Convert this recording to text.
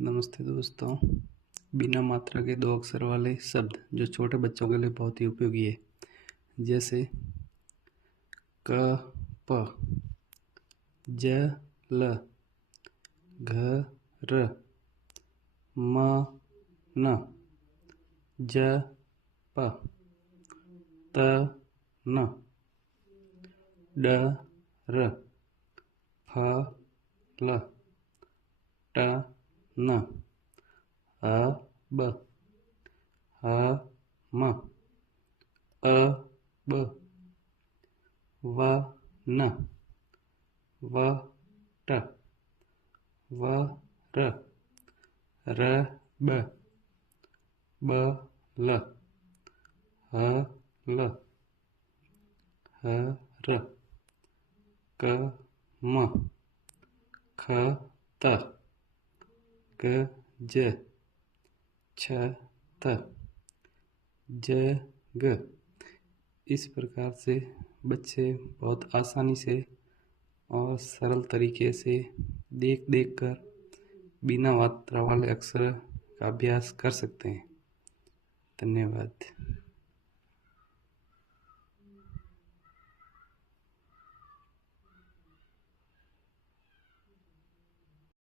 नमस्ते दोस्तों। बिना मात्रा के दो अक्षर वाले शब्द जो छोटे बच्चों के लिए बहुत ही उपयोगी है, जैसे क प, ज ल, घ र, म न, ज प, त न, ड र, फ ल, ट न, अ ब, ह म, अ ब, व न, व ट, व र, र ब, ब ल, ह ल, ह र, क म, ख त, ग ज, छ त, ज ग। इस प्रकार से बच्चे बहुत आसानी से और सरल तरीके से देख देख कर बिना मात्रा वाले अक्षर का अभ्यास कर सकते हैं। धन्यवाद।